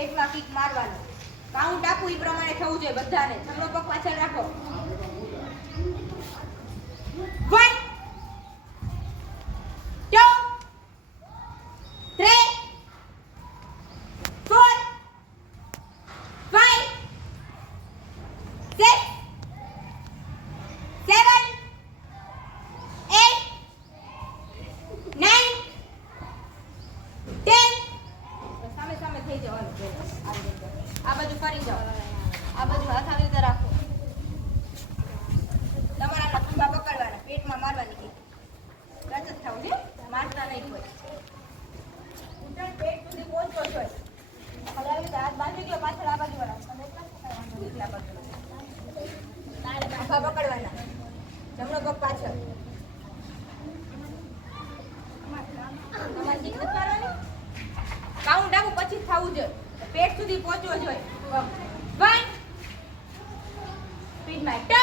પેટમાં કિક મારવાનો. કાઉન્ટ આપું એ પ્રમાણે થવું જોઈએ બધાને. જમણો પગ પાછળ રાખો. 1 2 3 4 5 6 7 8 9 10. સામે સામે થઈ જાવ. આ બાજુ ફરી જાઓ. આ બાજુ હાથ આવી રીતે રાખો. તમારા ખંભા પકડવાના, પેટમાં મારવાની કે રચત થવું છે, મારતા નહીં કોઈ. ઉઠાણ પેટ સુધી પહોંચો છો. હવે આવી રીતે હાથ બાંધી ગયો પાછળ આ બાજુ વાળા. તમે એટલા બાજુ ખંભા પકડવાના. જમણો પગ પાછળ. તમારે દીકત મારવાની. કાઉન્ટ આપું પછી થવું જોઈએ. પેટ સુધી પહોંચવો જોઈએ. 1 સ્પીડમાં 2